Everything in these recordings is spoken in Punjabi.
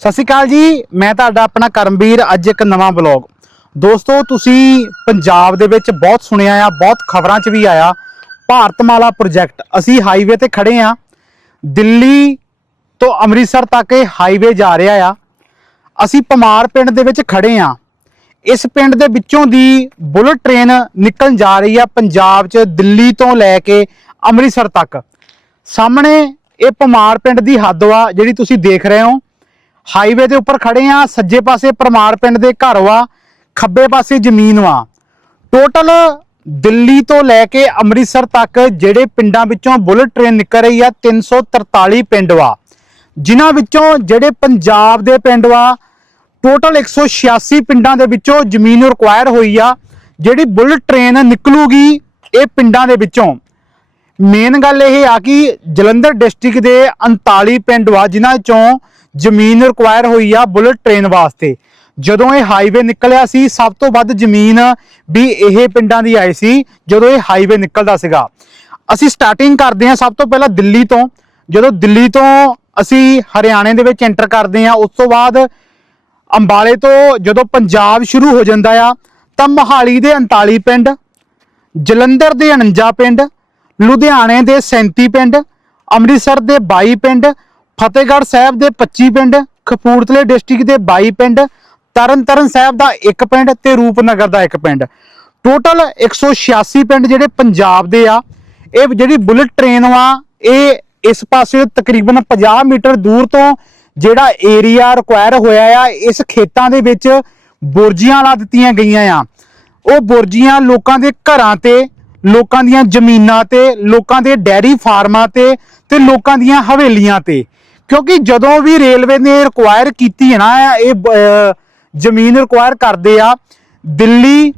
ਸਤਿ ਸ਼੍ਰੀ ਅਕਾਲ ਜੀ, ਮੈਂ ਤੁਹਾਡਾ ਆਪਣਾ ਕਰਮਵੀਰ, ਅੱਜ ਇੱਕ ਨਵਾਂ ਬਲੌਗ ਦੋਸਤੋ, ਤੁਸੀਂ ਪੰਜਾਬ ਦੇ ਵਿੱਚ ਬਹੁਤ ਸੁਣਿਆ ਆ, ਬਹੁਤ ਖਬਰਾਂ 'ਚ ਵੀ ਆਇਆ, ਭਾਰਤਮਾਲਾ ਪ੍ਰੋਜੈਕਟ। ਅਸੀਂ ਹਾਈਵੇ ਤੇ ਖੜੇ ਆ, ਦਿੱਲੀ ਤੋਂ ਅੰਮ੍ਰਿਤਸਰ ਤੱਕ ਇਹ ਹਾਈਵੇ ਜਾ ਰਿਹਾ ਆ। ਅਸੀਂ ਪਮਾਰ ਪਿੰਡ ਦੇ ਵਿੱਚ ਖੜੇ ਆ। ਇਸ ਪਿੰਡ ਦੇ ਵਿੱਚੋਂ ਦੀ ਬੁਲਟ ਟ੍ਰੇਨ ਨਿਕਲਣ ਜਾ ਰਹੀ ਆ ਪੰਜਾਬ 'ਚ ਦਿੱਲੀ ਤੋਂ ਲੈ ਕੇ ਅੰਮ੍ਰਿਤਸਰ ਤੱਕ। ਸਾਹਮਣੇ ਇਹ ਪਮਾਰ ਪਿੰਡ ਦੀ ਹੱਦ ਵਾ ਜਿਹੜੀ ਤੁਸੀਂ ਦੇਖ ਰਹੇ ਹੋ। ਹਾਈਵੇ ਦੇ ਉੱਪਰ ਖੜੇ ਆ, ਸੱਜੇ ਪਾਸੇ ਪਰਮਾਰ ਪਿੰਡ ਦੇ ਘਰ ਵਾ, ਖੱਬੇ ਪਾਸੇ ਜ਼ਮੀਨ ਵਾ। ਟੋਟਲ ਦਿੱਲੀ ਤੋਂ ਲੈ ਕੇ ਅੰਮ੍ਰਿਤਸਰ ਤੱਕ ਜਿਹੜੇ ਪਿੰਡਾਂ ਵਿੱਚੋਂ ਬੁਲਟ ਟ੍ਰੇਨ ਨਿਕਲ ਰਹੀ ਆ 343 ਪਿੰਡ ਵਾ। ਜਿਨ੍ਹਾਂ ਵਿੱਚੋਂ ਜਿਹੜੇ ਪੰਜਾਬ ਦੇ ਪਿੰਡ ਵਾ ਟੋਟਲ 186 ਪਿੰਡਾਂ ਦੇ ਵਿੱਚੋਂ ਜ਼ਮੀਨ ਰਿਕੁਆਇਰ ਹੋਈ ਆ, ਜਿਹੜੀ ਬੁਲਟ ਟ੍ਰੇਨ ਨਿਕਲੂਗੀ ਇਹ ਪਿੰਡਾਂ ਦੇ ਵਿੱਚੋਂ। ਮੇਨ ਗੱਲ ਇਹ ਆ ਕਿ ਜਲੰਧਰ ਡਿਸਟ੍ਰਿਕਟ ਦੇ 39 ਪਿੰਡ ਵਾ, ਜਿਨ੍ਹਾਂ ਚੋਂ ਜ਼ਮੀਨ ਰਿਕੁਆਇਰ ਹੋਈ ਆ ਬੁਲਟ ਟ੍ਰੇਨ ਵਾਸਤੇ। ਜਦੋਂ ਇਹ ਹਾਈਵੇ ਨਿਕਲਿਆ ਸੀ, ਸਭ ਤੋਂ ਵੱਧ ਜ਼ਮੀਨ ਵੀ ਇਹ ਪਿੰਡਾਂ ਦੀ ਆਈ ਸੀ, ਜਦੋਂ ਇਹ ਹਾਈਵੇ ਨਿਕਲਦਾ ਸੀਗਾ। ਅਸੀਂ ਸਟਾਰਟਿੰਗ ਕਰਦੇ ਹਾਂ ਸਭ ਤੋਂ ਪਹਿਲਾਂ ਦਿੱਲੀ ਤੋਂ। ਜਦੋਂ ਦਿੱਲੀ ਤੋਂ ਅਸੀਂ ਹਰਿਆਣੇ ਦੇ ਵਿੱਚ ਐਂਟਰ ਕਰਦੇ ਹਾਂ, ਉਸ ਤੋਂ ਬਾਅਦ ਅੰਬਾਲੇ ਤੋਂ ਜਦੋਂ ਪੰਜਾਬ ਸ਼ੁਰੂ ਹੋ ਜਾਂਦਾ ਆ, ਤਾਂ ਮੋਹਾਲੀ ਦੇ 39 ਪਿੰਡ, ਜਲੰਧਰ ਦੇ 49 ਪਿੰਡ, ਲੁਧਿਆਣੇ ਦੇ 37 ਪਿੰਡ, ਅੰਮ੍ਰਿਤਸਰ ਦੇ 22 ਪਿੰਡ ਫਤਿਹਗੜ੍ਹ ਸਾਹਿਬ ਦੇ 25 ਪਿੰਡ, ਕਪੂਰਥਲੇ ਡਿਸਟ੍ਰਿਕਟ ਦੇ 22 ਪਿੰਡ, ਤਰਨਤਾਰਨ ਸਾਹਿਬ ਦਾ ਇੱਕ ਪਿੰਡ ਤੇ ਰੂਪਨਗਰ ਦਾ ਇੱਕ ਪਿੰਡ। ਟੋਟਲ 186 ਪਿੰਡ ਜਿਹੜੇ ਪੰਜਾਬ ਦੇ ਆ। ਇਹ ਜਿਹੜੀ ਬੁਲਟ ਟ੍ਰੇਨ ਵਾ, ਇਹ ਇਸ ਪਾਸੇ ਤਕਰੀਬਨ 50 ਮੀਟਰ ਦੂਰ ਤੋਂ ਜਿਹੜਾ ਏਰੀਆ ਰਿਕੁਆਇਰ ਹੋਇਆ ਆ, ਇਸ ਖੇਤਾਂ ਦੇ ਵਿੱਚ ਬੁਰਜੀਆਂ ਲਾ ਦਿੱਤੀਆਂ ਗਈਆਂ ਆ। ਉਹ ਬੁਰਜੀਆਂ ਲੋਕਾਂ ਦੇ ਘਰਾਂ ਤੇ, ਲੋਕਾਂ ਦੀਆਂ ਜ਼ਮੀਨਾਂ ਤੇ, ਲੋਕਾਂ ਦੇ ਡੈਰੀ ਫਾਰਮਾਂ ਤੇ ਤੇ ਲੋਕਾਂ ਦੀਆਂ ਹਵੇਲੀਆਂ ਤੇ। ਕਿਉਂਕਿ ਜਦੋਂ ਵੀ ਰੇਲਵੇ ਨੇ ਰਿਕੁਆਇਰ ਕੀਤੀ ਹੈ ਨਾ ਇਹ ਅਹ, ਜ਼ਮੀਨ ਰਿਕੁਆਇਰ ਕਰਦੇ ਆ Delhi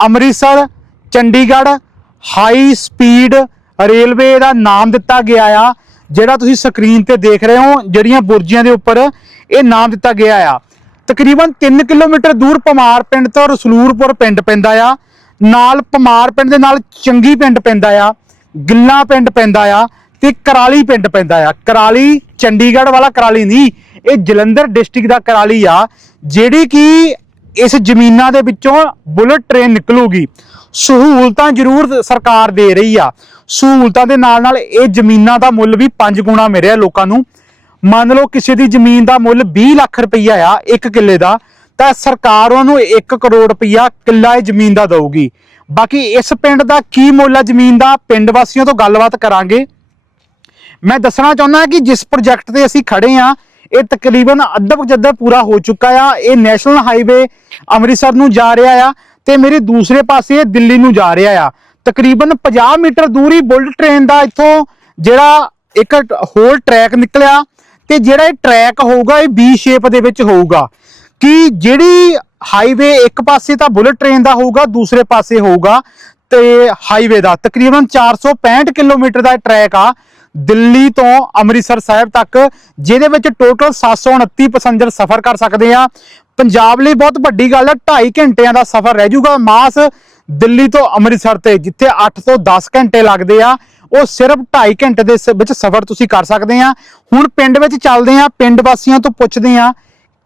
Amritsar Chandigarh high speed railway ਦਾ ਨਾਮ ਦਿੱਤਾ ਗਿਆ ਆ ਜਿਹੜਾ ਤੁਸੀਂ ਸਕਰੀਨ ਤੇ ਦੇਖ ਰਹੇ ਹੋ ਜਿਹੜੀਆਂ ਬੁਰਜੀਆਂ ਦੇ ਉੱਪਰ ਇਹ ਨਾਮ ਦਿੱਤਾ ਗਿਆ ਆ। ਤਕਰੀਬਨ 3 ਕਿਲੋਮੀਟਰ ਦੂਰ ਪਮਾਰ ਪਿੰਡ ਤੋਂ ਰਸਲੂਰਪੁਰ ਪਿੰਡ ਪੈਂਦਾ ਆ ਨਾਲ ਪਮਾਰ ਪਿੰਡ ਦੇ ਨਾਲ ਚੰਗੀ ਪਿੰਡ ਪੈਂਦਾ ਆ ਗਿੱਲਾ ਪਿੰਡ ਪੈਂਦਾ ਆ ਤੇ ਕਰਾਲੀ ਪਿੰਡ ਪੈਂਦਾ ਆ। ਕਰਾਲੀ ਚੰਡੀਗੜ੍ਹ ਵਾਲਾ ਕਰਾਲੀ ਨਹੀਂ, ਇਹ ਜਲੰਧਰ ਡਿਸਟ੍ਰਿਕਟ ਦਾ ਕਰਾਲੀ ਆ, ਜਿਹੜੀ ਕਿ ਇਸ ਜ਼ਮੀਨਾਂ ਦੇ ਵਿੱਚੋਂ ਬੁਲਟ ਟ੍ਰੇਨ ਨਿਕਲੂਗੀ। ਸਹੂਲਤਾਂ ਜ਼ਰੂਰ ਸਰਕਾਰ ਦੇ ਰਹੀ ਆ। ਸਹੂਲਤਾਂ ਦੇ ਨਾਲ ਨਾਲ ਇਹ ਜ਼ਮੀਨਾਂ ਦਾ ਮੁੱਲ ਵੀ 5 ਗੁਣਾ ਮਿਲਿਆ ਲੋਕਾਂ ਨੂੰ। ਮੰਨ ਲਓ ਕਿਸੇ ਦੀ ਜ਼ਮੀਨ ਦਾ ਮੁੱਲ 20 ਲੱਖ ਰੁਪਈਆ ਆ, ਇੱਕ ਕਿੱਲੇ ਦਾ, ਤਾਂ ਸਰਕਾਰ ਉਹਨੂੰ 1 ਕਰੋੜ ਰੁਪਈਆ ਕਿੱਲਾ ਇਹ ਜ਼ਮੀਨ ਦਾ ਦਊਗੀ। ਬਾਕੀ ਇਸ ਪਿੰਡ ਦਾ ਕੀ ਮੁੱਲ ਆ ਜ਼ਮੀਨ ਦਾ, ਪਿੰਡ ਵਾਸੀਆਂ ਤੋਂ ਗੱਲਬਾਤ ਕਰਾਂਗੇ। ਮੈਂ ਦੱਸਣਾ ਚਾਹੁੰਦਾ ਕਿ ਜਿਸ ਪ੍ਰੋਜੈਕਟ ਤੇ ਅਸੀਂ ਖੜੇ ਆ ਇਹ ਤਕਰੀਬਨ ਅੱਧਾ ਕੁ ਪੂਰਾ ਹੋ ਚੁੱਕਾ ਆ। ਇਹ ਨੈਸ਼ਨਲ ਹਾਈਵੇ ਅੰਮ੍ਰਿਤਸਰ ਨੂੰ ਜਾ ਰਿਹਾ ਆ ਤੇ ਮੇਰੇ ਦੂਸਰੇ ਪਾਸੇ ਦਿੱਲੀ ਨੂੰ ਜਾ ਰਿਹਾ ਆ। ਤਕਰੀਬਨ 50 ਮੀਟਰ ਦੂਰੀ ਬੁਲਟ ਟ੍ਰੇਨ ਦਾ ਇੱਥੋਂ ਜਿਹੜਾ ਇੱਕ ਹੋਰ ਟਰੈਕ ਨਿਕਲਿਆ ਤੇ ਜਿਹੜਾ ਇਹ ਟਰੈਕ ਹੋਊਗਾ, ਇਹ ਬੀ ਸ਼ੇਪ ਦੇ ਵਿੱਚ ਹੋਊਗਾ। ਕਿ ਜਿਹੜੀ ਹਾਈਵੇ ਇੱਕ ਪਾਸੇ ਤਾਂ ਬੁਲਟ ਟ੍ਰੇਨ ਦਾ ਹੋਊਗਾ, ਦੂਸਰੇ ਪਾਸੇ ਹੋਊਗਾ ਤੇ ਹਾਈਵੇ ਦਾ। ਤਕਰੀਬਨ 465 ਕਿਲੋਮੀਟਰ ਦਾ ਇਹ ਟਰੈਕ ਆ। ਦਿੱਲੀ ਤੋਂ ਅੰਮ੍ਰਿਤਸਰ ਸਾਹਿਬ ਤੱਕ, ਜਿਹਦੇ ਵਿੱਚ ਟੋਟਲ 729 ਪੈਸੇਂਜਰ ਸਫ਼ਰ ਕਰ ਸਕਦੇ ਆ। ਪੰਜਾਬ ਲਈ ਬਹੁਤ ਵੱਡੀ ਗੱਲ ਹੈ 2.5 ਘੰਟਿਆਂ ਦਾ ਸਫ਼ਰ ਰਹਿ ਜਾਊਗਾ ਮਾਸ ਦਿੱਲੀ ਤੋਂ ਅੰਮ੍ਰਿਤਸਰ ਤੇ, ਜਿੱਥੇ 8 ਤੋਂ 10 ਘੰਟੇ ਲੱਗਦੇ ਆ। ਉਹ ਸਿਰਫ 2.5 ਘੰਟੇ ਦੇ ਸ- ਵਿੱਚ ਸਫ਼ਰ ਤੁਸੀਂ ਕਰ ਸਕਦੇ ਆ। ਹੁਣ ਪਿੰਡ ਵਿੱਚ ਚੱਲਦੇ ਆ, ਪਿੰਡ ਵਾਸੀਆਂ ਤੋਂ ਪੁੱਛਦੇ ਆ,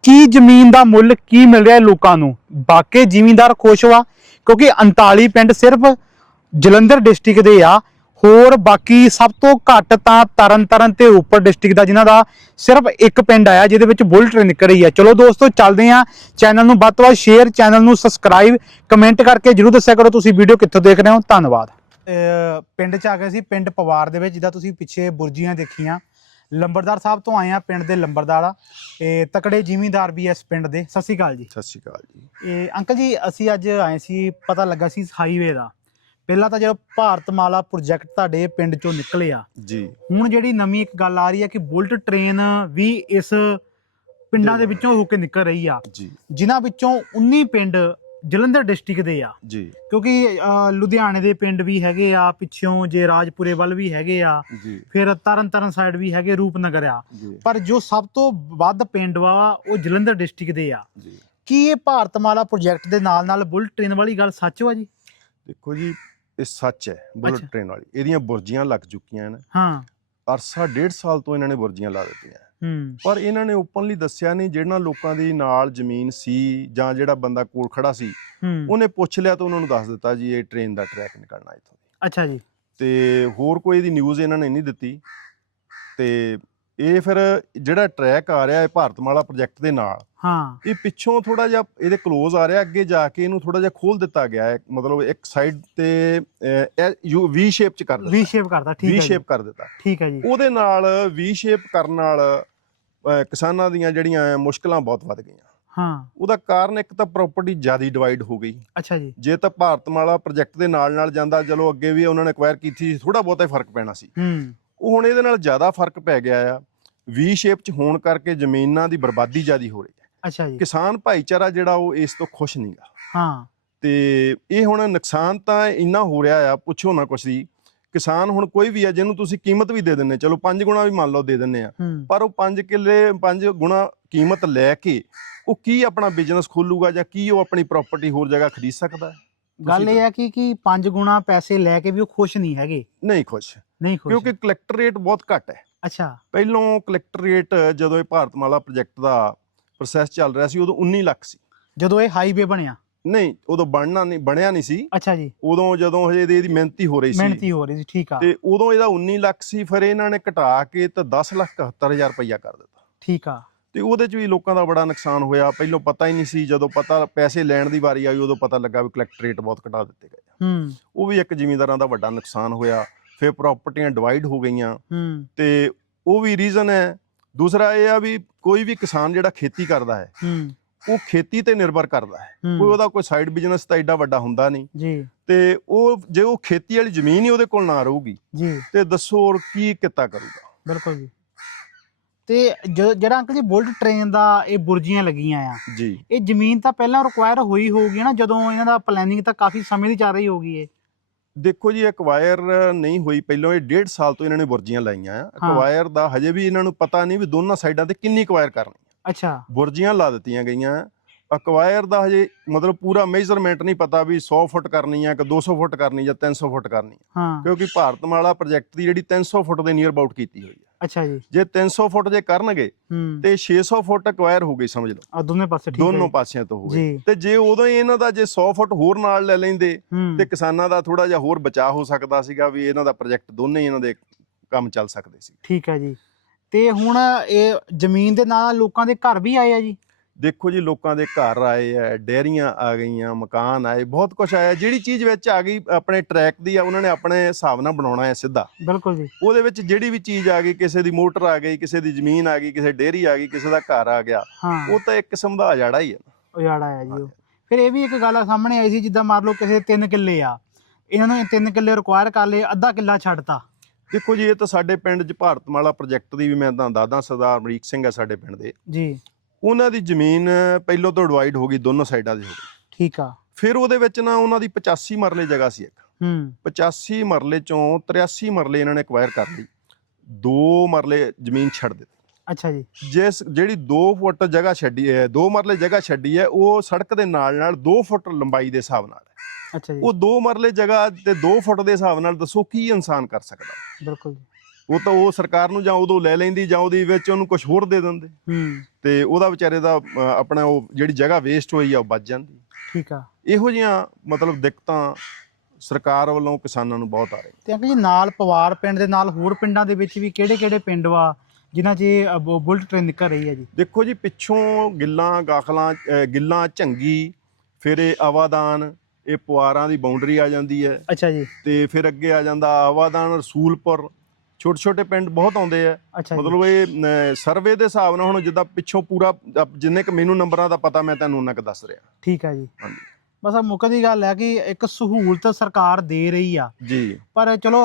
ਕੀ ਜ਼ਮੀਨ ਦਾ ਮੁੱਲ, ਕੀ ਮਿਲ ਰਿਹਾ ਲੋਕਾਂ ਨੂੰ? ਬਾਕੀ ਜ਼ਿਮੀਂਦਾਰ ਖੁਸ਼ ਵਾ, ਕਿਉਂਕਿ 39 ਪਿੰਡ ਸਿਰਫ ਜਲੰਧਰ ਡਿਸਟ੍ਰਿਕਟ ਦੇ ਆ। ਹੋਰ ਬਾਕੀ ਸਭ ਤੋਂ ਘੱਟ ਤਾਂ ਤਰਨ ਤਰਨ ਤੇ ਉੱਪਰ ਡਿਸਟ੍ਰਿਕਟ ਦਾ ਜਿਨ੍ਹਾਂ ਦਾ ਸਿਰਫ ਇੱਕ ਪਿੰਡ ਆਇਆ ਜਿਹਦੇ ਵਿੱਚ ਬੁਲਟ ਟ੍ਰੇਨ ਨਿਕਲ ਰਹੀ ਹੈ। ਚਲੋ ਦੋਸਤੋ ਚੱਲਦੇ ਆ ਚੈਨਲ ਨੂੰ ਵੱਧ ਤੋਂ ਵੱਧ ਸ਼ੇਅਰ ਚੈਨਲ ਨੂੰ ਸਬਸਕ੍ਰਾਈਬ ਕਮੈਂਟ ਕਰਕੇ ਜਰੂਰ ਦੱਸਿਆ ਕਰੋ ਤੁਸੀਂ ਵੀਡੀਓ ਕਿੱਥੋਂ ਦੇਖ ਰਹੇ ਹੋ। ਧੰਨਵਾਦ। ਪਿੰਡ ਚ ਆ ਗਏ ਸੀ ਪਿੰਡ ਪਵਾਰ ਦੇ ਵਿੱਚ ਜਿੱਦਾਂ ਤੁਸੀਂ ਪਿੱਛੇ ਬੁਰਜੀਆਂ ਦੇਖੀਆਂ। ਲੰਬਰਦਾਰ ਸਾਹਿਬ ਤੋਂ ਆਏ ਆ ਪਿੰਡ ਦੇ ਲੰਬਰਦਾਰ ਆ। ਇਹ ਤਕੜੇ ਜ਼ਿਮੀਂਦਾਰ ਵੀ ਇਸ ਪਿੰਡ ਦੇ। ਸਤਿ ਸ਼੍ਰੀ ਅਕਾਲ ਜੀ। ਸਤਿ ਸ਼੍ਰੀ ਅਕਾਲ ਜੀ। ਇਹ ਅੰਕਲ ਜੀ ਅਸੀਂ ਅੱਜ ਆਏ ਸੀ ਪਤਾ ਲੱਗਾ ਸੀ ਹਾਈਵੇ ਦਾ। ਪਹਿਲਾਂ ਤਾਂ ਜਦੋਂ ਭਾਰਤਮਾਲਾ ਪ੍ਰੋਜੈਕਟ ਤੁਹਾਡੇ ਪਿੰਡ ਚੋਂ ਨਿਕਲਿਆ ਜੀ। ਹੁਣ ਜਿਹੜੀ ਨਵੀਂ ਇੱਕ ਗੱਲ ਆ ਰਹੀ ਹੈ ਕਿ ਬੁਲਟ ਟ੍ਰੇਨ ਵੀ ਇਸ ਪਿੰਡਾਂ ਦੇ ਵਿੱਚੋਂ ਹੋ ਕੇ ਨਿਕਲ ਰਹੀ ਆ। ਜੀ। ਜਿਨ੍ਹਾਂ ਵਿੱਚੋਂ 19 ਪਿੰਡ ਜਲੰਧਰ ਡਿਸਟ੍ਰਿਕਟ ਦੇ ਆ। ਜੀ। ਕਿਉਂਕਿ ਲੁਧਿਆਣੇ ਦੇ ਪਿੰਡ ਵੀ ਹੈਗੇ ਆ ਪਿੱਛੋਂ ਜੇ ਰਾਜਪੁਰੇ ਵੱਲ ਵੀ ਹੈਗੇ ਆ ਫਿਰ ਤਰਨ ਤਾਰਨ ਸਾਈਡ ਵੀ ਹੈਗੇ ਰੂਪਨਗਰ ਆ। ਪਰ ਜੋ ਸਭ ਤੋਂ ਵੱਧ ਪਿੰਡ ਵਾ ਉਹ ਜਲੰਧਰ ਡਿਸਟ੍ਰਿਕਟ ਦੇ ਆ। ਜੀ। ਕੀ ਇਹ ਭਾਰਤਮਾਲਾ ਪ੍ਰੋਜੈਕਟ ਦੇ ਨਾਲ ਨਾਲ ਬੁਲਟ ਟ੍ਰੇਨ ਵਾਲੀ ਗੱਲ ਸੱਚ ਵਾ ਜੀ? ਦੇਖੋ ਜੀ ਇਹ ਸੱਚ ਹੈ ਅੱਛਾ। ਬੁਲਟ ਟ੍ਰੇਨ ਵਾਲੀ। ਇਹਦੀਆਂ ਬੁਰਜੀਆਂ ਲੱਗ ਚੁੱਕੀਆਂ ਨੇ। ਹਾਂ। ਅਰਸਾ ਡੇਢ ਸਾਲ ਤੋਂ ਇਹਨਾਂ ਨੇ ਬੁਰਜੀਆਂ ਲਾ ਦਿੱਤੀਆਂ। ਹੂੰ। ਪਰ ਇਹਨਾਂ ਨੇ ਓਪਨਲੀ ਦੱਸਿਆ ਨਹੀਂ ਜਿਹੜਾ ਲੋਕਾਂ ਦੀ ਨਾਲ ਜ਼ਮੀਨ ਸੀ ਜਾਂ ਜਿਹੜਾ ਬੰਦਾ ਕੋਲ ਖੜਾ ਸੀ ਹੂੰ। ਉਹਨੇ ਪੁੱਛ ਲਿਆ ਤਾਂ ਉਹਨਾਂ ਨੂੰ ਦੱਸ ਦਿੱਤਾ ਜੀ ਇਹ ਟ੍ਰੇਨ ਦਾ ਟਰੈਕ ਨਿਕਲਣਾ ਇੱਥੋਂ ਦੀ। ਅੱਛਾ ਜੀ। ਤੇ ਹੋਰ ਕੋਈ ਦੀ ਨਿਊਜ਼ ਇਹਨਾਂ ਨੇ ਨਹੀਂ ਦਿੱਤੀ। ਤੇ ਇਹ ਫਿਰ ਜਿਹੜਾ ਟਰੈਕ ਆ ਰਿਹਾ ਹੈ ਭਾਰਤਮਾਲਾ ਪ੍ਰੋਜੈਕਟ ਦੇ ਨਾਲ ਹਾਂ। ਇਹ ਪਿੱਛੋਂ ਥੋੜਾ ਜਿਹਾ ਇਹਦੇ ক্লোਜ਼ ਆ ਰਿਹਾ ਅੱਗੇ ਜਾ ਕੇ ਇਹਨੂੰ ਥੋੜਾ ਜਿਹਾ ਖੋਲ ਦਿੱਤਾ ਗਿਆ ਹੈ। ਮਤਲਬ ਇੱਕ ਸਾਈਡ ਤੇ ਯੂ ਵੀ ਸ਼ੇਪ ਚ ਕਰ ਦਿੱਤਾ। ਵੀ ਸ਼ੇਪ ਕਰਦਾ ਠੀਕ ਵੀ ਹੈ ਜੀ। ਸ਼ੇਪ ਕਰ ਦਿੱਤਾ। ਠੀਕ ਹੈ ਜੀ। ਉਹਦੇ ਨਾਲ ਵੀ ਸ਼ੇਪ ਕਰਨ ਨਾਲ ਕਿਸਾਨਾਂ ਦੀਆਂ ਜਿਹੜੀਆਂ ਮੁਸ਼ਕਲਾਂ ਬਹੁਤ ਵੱਧ ਗਈਆਂ। ਹਾਂ। ਉਹਦਾ ਕਾਰਨ ਇੱਕ ਤਾਂ ਪ੍ਰਾਪਰਟੀ ਜ਼ਿਆਦਾ ਡਿਵਾਈਡ ਹੋ ਗਈ। ਅੱਛਾ ਜੀ। ਜੇ ਤਾਂ ਭਾਰਤਮਾਲਾ ਪ੍ਰੋਜੈਕਟ ਦੇ ਨਾਲ ਨਾਲ ਜਾਂਦਾ ਚਲੋ ਅੱਗੇ ਵੀ ਉਹਨਾਂ ਨੇ ਐਕਵਾਇਰ ਕੀਤੀ ਸੀ ਥੋੜਾ ਬਹੁਤਾ ਹੀ ਫ਼ਰਕ ਪੈਣਾ ਸੀ। ਹੂੰ। ਉਹ ਹੁਣ ਇਹਦੇ ਨਾਲ ਜ਼ਿਆਦਾ ਫ਼ਰਕ ਪੈ ਗਿਆ ਆ। ਵੀ ਸ਼ੇਪ ਚ ਹੋਣ ਕਰਕੇ ਜ਼ਮੀਨਾਂ ਦੀ ਬਰਬਾਦੀ ਜ਼ਿਆਦੀ ਹੋ ਰਹੀ ਹੈ। ਅੱਛਾ ਜੀ। ਕਿਸਾਨ ਭਾਈਚਾਰਾ ਜਿਹੜਾ ਉਹ ਇਸ ਤੋਂ ਖੁਸ਼ ਨਹੀਂਗਾ ਹਾਂ। ਤੇ ਇਹ ਹੁਣ ਨੁਕਸਾਨ ਤਾਂ ਇੰਨਾ ਹੋ ਰਿਹਾ ਆ ਪੁੱਛੋ ਨਾ ਕੁਛ ਦੀ ਕਿਸਾਨ ਹੁਣ ਕੋਈ ਵੀ ਆ ਜਿਹਨੂੰ ਤੁਸੀਂ ਕੀਮਤ ਵੀ ਦੇ ਦਿੰਨੇ ਚਲੋ 5 ਗੁਣਾ ਵੀ ਮੰਨ ਲਓ ਦੇ ਦਿੰਨੇ ਆ। ਪਰ ਉਹ 5 ਕਿੱਲੇ 5 ਗੁਣਾ ਕੀਮਤ ਲੈ ਕੇ ਉਹ ਕੀ ਆਪਣਾ ਬਿਜ਼ਨਸ ਖੋਲੂਗਾ ਜਾਂ ਕੀ ਉਹ ਆਪਣੀ ਪ੍ਰਾਪਰਟੀ ਹੋਰ ਜਗ੍ਹਾ ਖਰੀਦ ਸਕਦਾ ਹੈ? ਗੱਲ ਇਹ ਹੈ ਕਿ ਕਿ 5 ਗੁਣਾ ਪੈਸੇ ਲੈ ਕੇ ਵੀ ਉਹ ਖੁਸ਼ ਨਹੀਂ ਹੈਗੇ। ਨਹੀਂ ਖੁਸ਼। ਨਹੀਂ ਖੁਸ਼। ਕਿਉਂਕਿ ਕਲੈਕਟਰ ਰੇਟ ਬਹੁਤ ਘੱਟ ਹੈ। ਅੱਛਾ। ਪਹਿਲੋਂ ਕਲੈਕਟਰ ਰੇਟ ਜਦੋਂ ਇਹ ਭਾਰਤਮਾਲਾ ਪ੍ਰੋਜੈਕਟ ਦਾ ਪ੍ਰੋਸੈਸ ਚੱਲ ਰਿਹਾ ਸੀ ਉਦੋਂ 19 ਲੱਖ ਸੀ। ਜਦੋਂ ਇਹ ਹਾਈਵੇ ਬਣਿਆ? ਨਹੀਂ ਉਦੋਂ ਬਣਨਾ ਨਹੀਂ ਬਣਿਆ ਨਹੀਂ ਸੀ। ਅੱਛਾ ਜੀ। ਉਦੋਂ ਜਦੋਂ ਹਜੇ ਇਹਦੀ ਮਿਹਨਤੀ ਹੋ ਰਹੀ ਸੀ। ਮਿਹਨਤੀ ਹੋ ਰਹੀ ਸੀ ਠੀਕ ਆ। ਤੇ ਉਦੋਂ ਇਹਦਾ 19 ਲੱਖ ਸੀ ਫਿਰ ਇਹਨਾਂ ਨੇ ਘਟਾ ਕੇ ਤਾਂ 10 ਲੱਖ 71000 ਰੁਪਈਆ ਕਰ ਦਿੱਤਾ। ਠੀਕ ਆ। ਤੇ ਉਹਦੇ ਚ ਵੀ ਲੋਕਾਂ ਦਾ ਬੜਾ ਨੁਕਸਾਨ ਹੋਇਆ। ਪਹਿਲੋਂ ਪਤਾ ਹੀ ਨਹੀਂ ਸੀ ਜਦੋਂ ਪਤਾ ਪੈਸੇ ਲੈਣ ਦੀ ਵਾਰੀ ਆਈ ਉਦੋਂ ਪਤਾ ਲੱਗਾ ਵੀ ਕਲੈਕਟਰ ਰੇਟ ਬਹੁਤ ਘਟਾ ਦਿੱਤੇ ਗਏ ਹੂੰ। ਉਹ ਵੀ ਇੱਕ ਜ਼ਿਮੀਂਦਾਰਾਂ ਦਾ ਵੱਡਾ ਨੁਕਸਾਨ ਹੋਇਆ। ਫਿਰ ਪ੍ਰਾਪਰਟੀਆਂ ਡਿਵਾਈਡ ਹੋ ਗਈਆਂ। ਹੂੰ। ਤੇ ਉਹ ਵੀ ਰੀਜ਼ਨ ਹੈ। ਦੂਸਰਾ ਇਹ ਆ ਵੀ ਕੋਈ ਵੀ ਕਿਸਾਨ ਜਿਹੜਾ ਖੇਤੀ ਕਰਦਾ ਹੈ ਉਹ ਖੇਤੀ ਤੇ ਨਿਰਭਰ ਕਰਦਾ ਹੈ। ਕੋਈ ਉਹਦਾ ਕੋਈ ਸਾਈਡ ਬਿਜ਼ਨਸ ਤਾਂ ਐਡਾ ਵੱਡਾ ਹੁੰਦਾ ਨਹੀਂ। ਜੀ। ਤੇ ਉਹ ਜੇ ਉਹ ਖੇਤੀ ਵਾਲੀ ਜ਼ਮੀਨ ਹੀ ਉਹਦੇ ਕੋਲ ਨਾ ਰਹੂਗੀ ਜੀ। ਤੇ ਦੱਸੋ ਹੋਰ ਕੀ ਕਿੱਤਾ ਕਰੂਗਾ? ਬਿਲਕੁਲ ਜੀ। ਤੇ ਜਿਹੜਾ ਅੰਕਲ ਜੀ ਬੁਲਟ ਟ੍ਰੇਨ ਦਾ ਇਹ ਬੁਰਜੀਆਂ ਲੱਗੀਆਂ ਆ ਜੀ। ਇਹ ਜ਼ਮੀਨ ਤਾਂ ਪਹਿਲਾਂ ਰਿਕੁਆਇਰ ਹੋਈ ਹੋਊਗੀ ਨਾ ਜਦੋਂ ਇਹਨਾਂ ਦਾ ਪਲੈਨਿੰਗ ਤਾਂ ਕਾਫੀ ਸਮੇਂ ਦੀ ਚੱਲ ਰਹੀ ਹੋਊਗੀ ਇਹ। ਦੇਖੋ ਜੀ ਐਕਵਾਇਰ ਨਹੀਂ ਹੋਈ ਪਹਿਲਾਂ ਇਹ ਡੇਢ ਸਾਲ ਤੋਂ ਇਹਨਾਂ ਨੇ ਬੁਰਜੀਆਂ ਲਾਈਆਂ ਆ। ਹਾਂ। ਐਕਵਾਇਰ ਦਾ ਹਜੇ ਵੀ ਇਹਨਾਂ ਨੂੰ ਪਤਾ ਨਹੀਂ ਵੀ ਦੋਨਾਂ ਸਾਈਡਾਂ ਤੇ ਕਿੰਨੀ ਐਕਵਾਇਰ ਕਰਨੀ ਆ। ਅੱਛਾ। ਬੁਰਜੀਆਂ ਲਾ ਦਿੱਤੀਆਂ ਗਈਆਂ ਐਕਵਾਇਰ ਦਾ ਹਜੇ ਮਤਲਬ ਪੂਰਾ ਮੇਜ਼ਰਮੈਂਟ ਨਹੀਂ ਪਤਾ ਵੀ 100 ਫੁੱਟ ਕਰਨੀ ਆ ਕਿ 200 ਫੁੱਟ ਕਰਨੀ ਜਾਂ 300 ਫੁੱਟ ਕਰਨੀ ਆ। ਹਾਂ। ਕਿਉਂਕਿ ਭਾਰਤਮਾਲਾ ਪ੍ਰੋਜੈਕਟ ਦੀ ਜਿਹੜੀ 300 ਫੁੱਟ ਦੇ ਨੀਅਰ ਅਬਾਊਟ ਕੀਤੀ ਹੋਈ ਆ। ਅੱਛਾ ਜੀ। ਜੇ 300 ਫੁੱਟ ਜੇ ਕਰਨਗੇ ਤੇ 600 ਫੁੱਟ ਐਕਵਾਇਰ ਹੋ ਗਈ ਸਮਝ ਲਓ। ਆ ਦੋਨੇ ਪਾਸੇ ਠੀਕ ਹੈ ਦੋਨੋਂ। ਪਾਸਿਆਂ ਤੋਂ ਹੋ ਗਈ। ਜੀ। ਤੇ ਜੇ ਉਦੋਂ ਹੀ ਇਹਨਾਂ ਦਾ ਜੇ 100 ਫੁੱਟ ਹੋਰ ਨਾਲ ਲੈ ਲੈਂਦੇ ਤੇ ਕਿਸਾਨਾਂ ਦਾ ਥੋੜਾ ਜਿਹਾ ਹੋਰ ਬਚਾਅ ਹੋ ਸਕਦਾ ਸੀਗਾ ਵੀ ਇਹਨਾਂ ਦਾ ਪ੍ਰੋਜੈਕਟ ਦੋਨੇ ਹੀ ਇਹਨਾਂ ਦੇ ਕੰਮ ਚੱਲ ਸਕਦੇ ਸੀ। ਠੀਕ ਹੈ ਜੀ। ਤੇ ਹੁਣ ਇਹ ਜ਼ਮੀਨ ਦੇ ਨਾਲ ਲੋਕਾਂ ਦੇ ਘਰ ਵੀ ਆਏ ਆ ਜੀ? ਦੇਖੋ ਜੀ ਲੋਕਾਂ ਦੇ ਘਰ ਆਏ ਆ ਡੈਰੀਆਂ ਆ ਗਈਆਂ ਮਕਾਨ ਆਏ ਬਹੁਤ ਕੁਝ ਆਇਆ। ਜਿਹੜੀ ਚੀਜ਼ ਵਿੱਚ ਆ ਗਈ ਆਪਣੇ ਟਰੈਕ ਦੀ ਆ ਉਹਨਾਂ ਨੇ ਆਪਣੇ ਹਿਸਾਬ ਨਾਲ ਬਣਾਉਣਾ ਹੈ ਸਿੱਧਾ। ਬਿਲਕੁਲ ਜੀ। ਉਹਦੇ ਵਿੱਚ ਜਿਹੜੀ ਵੀ ਚੀਜ਼ ਆ ਗਈ ਕਿਸੇ ਦੀ ਮੋਟਰ ਆ ਗਈ ਕਿਸੇ ਦੀ ਜ਼ਮੀਨ ਆ ਗਈ ਕਿਸੇ ਡੇਅਰੀ ਆ ਗਈ ਕਿਸੇ ਦਾ ਘਰ ਆ ਗਿਆ ਹਾਂ। ਉਹ ਤਾਂ ਇੱਕ ਕਿਸਮ ਦਾ ਅਜਾੜਾ ਹੀ ਹੈ ਉਜਾੜਾ ਆ ਜੀ ਉਹ। ਫਿਰ ਇਹ ਵੀ ਇੱਕ ਗੱਲ ਸਾਹਮਣੇ ਆਈ ਸੀ ਜਿੱਦਾਂ ਮੰਨ ਲਓ ਕਿਸੇ ਦੇ 3 ਕਿੱਲੇ ਆ। ਇਹਨਾਂ ਨੇ 3 ਕਿੱਲੇ ਰਿਕੁਆਇਰ ਕਰ ਲਏ ਅੱਧਾ ਕਿੱਲਾ ਛੱਡਤਾ। ਦੇਖੋ ਜੀ ਇਹ ਤਾਂ ਸਾਡੇ ਪਿੰਡ 'ਚ ਭਾਰਤਮਾਲਾ ਪ੍ਰੋਜੈਕਟ ਦੀ ਵੀ ਮੈਂ ਤਾਂ ਦਾਦਾ ਸਰਦਾਰ ਅਮਰੀਕ ਸਿੰਘ ਹੈ ਸਾਡੇ ਪਿੰਡ ਦੇ। ਜੀ। ਉਹਨਾਂ ਦੀ ਜ਼ਮੀਨ ਪਹਿਲੋਂ ਤੋਂ ਡਿਵਾਈਡ ਹੋ ਗਈ ਦੋਨੋਂ ਸਾਈਡਾਂ ਦੀ ਹੋ ਗਈ। ਠੀਕ ਆ। ਫਿਰ ਉਹਦੇ ਵਿੱਚ ਨਾ ਉਹਨਾਂ ਦੀ 85 ਮਰਲੇ ਜਗ੍ਹਾ ਸੀ ਇੱਕ। ਹੂੰ। 85 ਮਰਲੇ ਚੋਂ 83 ਮਰਲੇ ਇਹਨਾਂ ਨੇ ਐਕਵਾਇਰ ਕਰ ਲਈ ਦੋ ਮਰਲੇ ਜ਼ਮੀਨ ਛੱਡ ਦਿੱਤੀ। ਅੱਛਾ ਜੀ। ਜਿਸ ਜਿਹੜੀ 2 ਫੁੱਟ ਜਗ੍ਹਾ ਛੱਡੀ ਹੈ 2 ਮਰਲੇ ਜਗ੍ਹਾ ਛੱਡੀ ਹੈ ਉਹ ਸੜਕ ਦੇ ਨਾਲ ਨਾਲ 2 ਫੁੱਟ ਲੰਬਾਈ ਦੇ ਹਿਸਾਬ ਨਾਲ ਹੈ। ਅੱਛਾ ਜੀ। ਉਹ 2 ਮਰਲੇ ਜਗ੍ਹਾ ਤੇ 2 ਫੁੱਟ ਦੇ ਹਿਸਾਬ ਨਾਲ ਦੱਸੋ ਕੀ ਇਨਸਾਨ ਕਰ ਸਕਦਾ? ਬਿਲਕੁਲ ਉਹ ਤਾਂ ਉਹ ਸਰਕਾਰ ਨੂੰ ਜਾਂ ਉਦੋਂ ਲੈ ਲੈਂਦੀ ਜਾਂ ਉਹਦੇ ਵਿੱਚ ਉਹਨੂੰ ਕੁਝ ਹੋਰ ਦੇ ਦਿੰਦੇ। ਹੂੰ। ਤੇ ਉਹਦਾ ਵਿਚਾਰੇ ਦਾ ਅ, ਆਪਣਾ ਉਹ ਜਿਹੜੀ ਜਗ੍ਹਾ ਵੇਸਟ ਹੋਈ ਆ ਉਹ ਬਚ ਜਾਂਦੀ। ਠੀਕ ਆ। ਇਹੋ ਜਿਹੀਆਂ ਮਤਲਬ ਦਿੱਕਤਾਂ ਸਰਕਾਰ ਵੱਲੋਂ ਕਿਸਾਨਾਂ ਨੂੰ ਬਹੁਤ ਆ ਰਹੀਆਂ। ਤੇ ਅੰਕਲ ਜੀ ਨਾਲ ਪਵਾਰ ਪਿੰਡ ਦੇ ਨਾਲ ਹੋਰ ਪਿੰਡਾਂ ਦੇ ਵਿੱਚ ਵੀ ਕਿਹੜੇ ਕਿਹੜੇ ਪਿੰਡ ਵਾ ਜਿਨ੍ਹਾਂ 'ਚ ਇਹ ਅ, ਬੁ- ਬੁਲਟ ਟ੍ਰੇਨ ਨਿਕਲ ਰਹੀ ਹੈ ਜੀ? ਦੇਖੋ ਜੀ ਪਿੱਛੋਂ ਗਿੱਲਾਂ ਗਾਖਲਾਂ ਅ, ਗਿੱਲਾਂ ਝੰਗੀ ਫਿਰ ਇਹ ਆਵਾਦਾਨ ਇਹ ਪੁਆਰਾਂ ਦੀ ਬਾਉਂਡਰੀ ਆ ਜਾਂਦੀ ਹੈ। ਅੱਛਾ ਜੀ। ਤੇ ਫਿਰ ਅੱਗੇ ਆ ਜਾਂਦਾ ਆਵਾਦਾਨ ਰਸੂਲਪੁਰ ਛੋਟੇ ਛੋਟੇ ਪਿੰਡ ਬਹੁਤ ਆਉਂਦੇ ਆ। ਅੱਛਾ ਜੀ। ਮਤਲਬ ਇਹ ਸਰਵੇ ਦੇ ਹਿਸਾਬ ਨਾਲ ਹੁਣ ਜਿੱਦਾਂ ਪਿੱਛੋਂ ਪੂਰਾ ਅ, ਜਿੰਨੇ ਕ ਮੈਨੂੰ ਨੰਬਰਾਂ ਦਾ ਪਤਾ ਮੈਂ ਤੁਹਾਨੂੰ ਉਹਨਾਂ ਕ ਦੱਸ ਰਿਹਾ। ਠੀਕ ਆ ਜੀ। ਹਾਂਜੀ। ਬਸ ਆ ਮੁੱਖ ਦੀ ਗੱਲ ਹੈ ਕਿ ਇੱਕ ਸਹੂਲਤ ਸਰਕਾਰ ਦੇ ਰਹੀ ਆ। ਜੀ। ਪਰ ਚਲੋ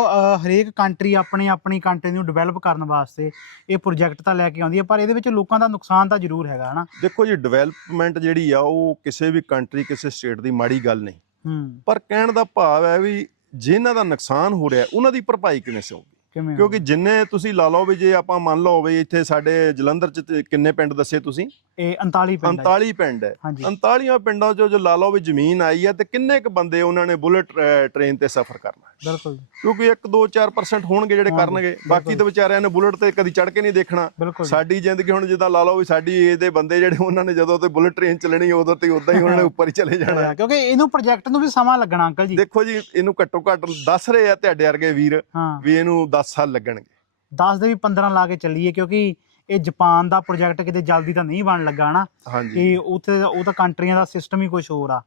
ਹਰੇਕ ਕੰਟਰੀ ਆਪਣੀ ਆਪਣੀ ਕੰਟਰੀ ਨੂੰ ਡਿਵੈਲਪ ਕਰਨ ਵਾਸਤੇ ਇਹ ਪ੍ਰੋਜੈਕਟ ਤਾਂ ਲੈ ਕੇ ਆਉਂਦੀ ਹੈ ਪਰ ਇਹਦੇ ਵਿੱਚ ਲੋਕਾਂ ਦਾ ਨੁਕਸਾਨ ਤਾਂ ਜ਼ਰੂਰ ਹੈਗਾ ਹਨਾ? ਦੇਖੋ ਜੀ ਡਿਵੈਲਪਮੈਂਟ ਜਿਹੜੀ ਆ ਉਹ ਕਿਸੇ ਵੀ ਕੰਟਰੀ ਕਿਸੇ ਸਟੇਟ ਦੀ ਮਾੜੀ ਗੱਲ ਨਹੀਂ। ਹੂੰ। ਪਰ ਕਹਿਣ ਦਾ ਭਾਵ ਹੈ ਵੀ ਜਿਨ੍ਹਾਂ ਦਾ ਨੁਕਸਾਨ ਹੋ ਰਿਹਾ ਉਹਨਾਂ ਦੀ ਭਰਪਾਈ ਕਿਵੇਂ ਸੇ ਹੋਊਗੀ ਕਿਵੇਂ ਕਿਉਂਕਿ ਜਿੰਨੇ ਤੁਸੀਂ ਲਾ ਲਓ ਵੀ ਜੇ ਆਪਾਂ ਮੰਨ ਲਓ ਵੀ ਇੱਥੇ ਸਾਡੇ ਜਲੰਧਰ ਚ ਤੇ ਕਿੰਨੇ ਪਿੰਡ ਦੱਸੇ ਤੁਸੀਂ? ਇਹ 39 ਪਿੰਡ ਹੈ 39 ਪਿੰਡ ਹੈ। ਹਾਂਜੀ। 39 ਪਿੰਡਾਂ ਚੋਂ ਜੋ ਲਾ ਲਓ ਵੀ ਜ਼ਮੀਨ ਆਈ ਹੈ ਤੇ ਕਿੰਨੇ ਕੁ ਬੰਦੇ ਉਹਨਾਂ ਨੇ ਬੁਲਟ ਟ੍ਰੇਨ ਤੇ ਸਫ਼ਰ ਕਰਨਾ? ਬਿਲਕੁਲ ਕਿਉਂਕਿ 1 2 4% ਹੋਣਗੇ ਜਿਹੜੇ ਕਰਨਗੇ। ਬਾਕੀ ਤਾਂ ਵਿਚਾਰਿਆਂ ਨੇ ਬੁਲਟ ਤੇ ਕਦੀ ਚੜ ਕੇ ਨਹੀਂ ਦੇਖਣਾ। ਸਾਡੀ ਜ਼ਿੰਦਗੀ ਹੁਣ ਜਿੱਦਾਂ ਲਾ ਲਓ ਵੀ ਸਾਡੀ ਏਜ ਦੇ ਬੰਦੇ ਜਿਹੜੇ ਉਹਨਾਂ ਨੇ ਜਦੋਂ ਤੇ ਬੁਲਟ ਟ੍ਰੇਨ ਚੱਲਣੀ ਉਦੋਂ ਤੇ ਉਦਾਂ ਹੀ ਉਹਨਾਂ ਨੇ ਉੱਪਰ ਹੀ ਚਲੇ ਜਾਣਾ। ਕਿਉਂਕਿ ਇਹਨੂੰ ਪ੍ਰੋਜੈਕਟ ਨੂੰ ਵੀ ਸਮਾਂ ਲੱਗਣਾ ਅੰਕਲ ਜੀ। ਦੇਖੋ ਜੀ ਇਹਨੂੰ ਘੱਟੋ ਘੱਟ ਦੱਸ ਰਹੇ ਆ ਤੁਹਾਡੇ ਵਰਗੇ ਵੀਰ ਵੀ ਇਹਨੂੰ 10 ਸਾਲ ਲੱਗਣਗੇ। 10 ਦੇ ਵੀ 15 ਲਾ ਕੇ ਚੱਲੀਏ ਕਿਉਂਕਿ ਇਹ ਜਾਪਾਨ ਦਾ ਪ੍ਰੋਜੈਕਟ ਕਿਤੇ ਜਲਦੀ ਤਾਂ ਨਹੀਂ ਬਣ ਲੱਗਾ ਨਾ ਕਿ ਉੱਥੇ ਉਹ ਤਾਂ ਕੰਟਰੀਆਂ ਦਾ ਸਿਸਟਮ ਹੀ ਕੁਝ ਹੋਰ ਆ।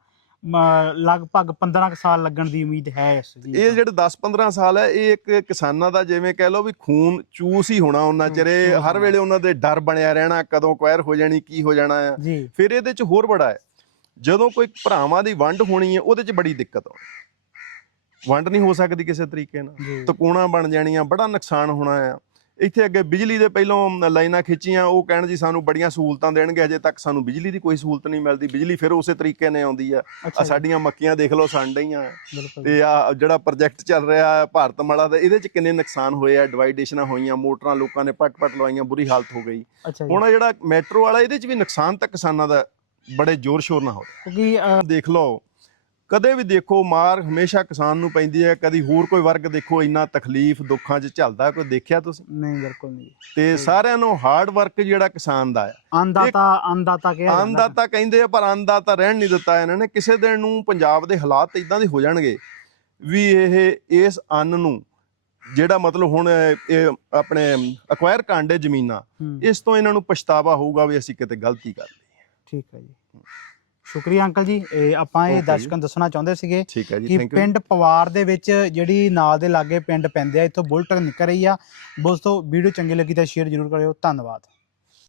ਲਗਭਗ 15 ਕੁ ਸਾਲ ਲੱਗਣ ਦੀ ਉਮੀਦ ਹੈ ਇਸ ਦੀ ਇਹ ਜਿਹੜੇ 10-15 ਸਾਲ ਹੈ ਇਹ ਇੱਕ ਕਿਸਾਨਾਂ ਦਾ ਜਿਵੇਂ ਕਹਿ ਲਓ ਵੀ ਖੂਨ ਚੂਸ ਹੀ ਹੋਣਾ ਉਹਨਾਂ ਚਿਰੇ ਹਰ। ਵੇਲੇ ਉਹਨਾਂ ਦੇ ਡਰ ਬਣਿਆ ਰਹਿਣਾ ਕਦੋਂ ਕੁਐਰ ਹੋ ਜਾਣੀ ਕੀ ਹੋ ਜਾਣਾ ਫਿਰ ਇਹਦੇ ਚ ਹੋਰ ਬੜਾ ਹੈ। ਜਦੋਂ ਕੋਈ ਭਰਾਵਾਂ ਦੀ ਵੰਡ ਹੋਣੀ ਹੈ ਉਹਦੇ ਚ ਬੜੀ ਦਿੱਕਤ ਆਉਣੀ। ਵੰਡ ਨਹੀਂ ਹੋ ਸਕਦੀ ਕਿਸੇ ਤਰੀਕੇ ਨਾਲ। ਤਕੂਣਾ ਬਣ ਜਾਣੀਆਂ ਬੜਾ ਨੁਕਸਾਨ ਹੋਣਾ ਆ। ਇੱਥੇ ਅੱਗੇ ਬਿਜਲੀ ਦੇ ਪਹਿਲੋਂ ਲਾਈਨਾਂ ਖਿੱਚੀਆਂ ਉਹ ਕਹਿਣ ਜੀ ਸਾਨੂੰ ਬੜੀਆਂ ਸਹੂਲਤਾਂ ਦੇਣਗੇ ਅਜੇ ਤੱਕ ਸਾਨੂੰ ਬਿਜਲੀ ਦੀ ਕੋਈ ਸਹੂਲਤ ਨਹੀਂ ਮਿਲਦੀ। ਬਿਜਲੀ ਫਿਰ ਉਸੇ ਤਰੀਕੇ ਨਾਲ ਆਉਂਦੀ ਆ। ਸਾਡੀਆਂ ਮੱਕੀਆਂ ਦੇਖ ਲਓ ਸਣ ਡਈਆਂ। ਤੇ ਆ ਜਿਹੜਾ ਪ੍ਰੋਜੈਕਟ ਚੱਲ ਰਿਹਾ ਹੈ ਭਾਰਤਮਾਲਾ ਦਾ ਇਹਦੇ ਚ ਕਿੰਨੇ ਨੁਕਸਾਨ ਹੋਏ ਆ ਡਿਵਾਈਡੇਸ਼ਨਾਂ ਹੋਈਆਂ ਮੋਟਰਾਂ ਲੋਕਾਂ ਨੇ ਪਟ-ਪਟ ਲਵਾਈਆਂ ਬੁਰੀ ਹਾਲਤ ਹੋ ਗਈ। ਹੁਣ ਜਿਹੜਾ ਮੈਟਰੋ ਵਾਲਾ ਇਹਦੇ ਚ ਵੀ ਨੁਕਸਾਨ ਤਾਂ ਕਿਸਾਨਾਂ ਦਾ ਬੜੇ ਜ਼ੋਰ ਸ਼ੋਰ ਨਾਲ ਹੋ ਰਿਹਾ। ਕਿਉਂਕਿ ਦੇਖ ਲਓ ਕਦੇ ਵੀ ਦੇਖੋ ਮਾਰ ਹਮੇਸ਼ਾ ਕਿਸਾਨ ਨੂੰ ਪੈਂਦੀ ਹੈ ਕਦੀ ਹੋਰ ਕੋਈ ਵਰਗ ਦੇਖੋ ਇੰਨਾ ਤਕਲੀਫ ਦੁੱਖਾਂ 'ਚ ਝੱਲਦਾ ਕੋਈ ਦੇਖਿਆ ਤੁਸੀਂ? ਨਹੀਂ ਬਿਲਕੁਲ ਨਹੀਂ। ਤੇ ਸਾਰਿਆਂ ਨੂੰ ਹਾਰਡ ਵਰਕ ਜਿਹੜਾ ਕਿਸਾਨ ਦਾ ਹੈ। ਅੰਦਾਤਾ ਅੰਦਾਤਾ ਕਿਹਾ ਜਾਂਦਾ। ਅੰਨਦਾਤਾ ਕਹਿੰਦੇ ਆ ਪਰ ਅੰਨਦਾਤਾ ਰਹਿਣ ਨਹੀਂ ਦਿੱਤਾ ਇਹਨਾਂ ਨੇ। ਕਿਸੇ ਦਿਨ ਨੂੰ ਪੰਜਾਬ ਦੇ ਹਾਲਾਤ ਇਦਾਂ ਦੇ ਹੋ ਜਾਣਗੇ ਵੀ ਇਹ ਇਸ ਅੰਨ ਨੂੰ ਜਿਹੜਾ ਮਤਲਬ ਹੁਣ ਇਹ ਆਪਣੇ ਅਕਵਾਇਰ ਕਾਂਡੇ ਜ਼ਮੀਨਾਂ ਇਸ ਤੋਂ ਇਹਨਾਂ ਨੂੰ ਪਛਤਾਵਾ ਹੋਊਗਾ ਵੀ ਅਸੀਂ ਕਿਤੇ ਗਲਤੀ ਕਰ ਲਈ। ਠੀਕ ਹੈ ਜੀ। ਸ਼ੁਕਰੀਆ ਅੰਕਲ ਜੀ ਇਹ ਆਪਾਂ ਇਹ। ਦਰਸ਼ਕਾਂ ਨੂੰ ਦੱਸਣਾ ਚਾਹੁੰਦੇ ਸੀਗੇ ਕਿ ਪਿੰਡ ਪਵਾਰ ਦੇ ਵਿੱਚ ਜਿਹੜੀ ਨਾਲ ਦੇ ਲਾਗੇ ਪਿੰਡ ਪੈਂਦੇ ਆ ਇੱਥੋਂ ਬੁਲਟ ਨਿਕਲ ਰਹੀ ਆ। ਦੋਸਤੋ ਵੀਡੀਓ ਚੰਗੀ ਲੱਗੀ ਤਾਂ ਸ਼ੇਅਰ ਜ਼ਰੂਰ ਕਰਿਓ। ਧੰਨਵਾਦ।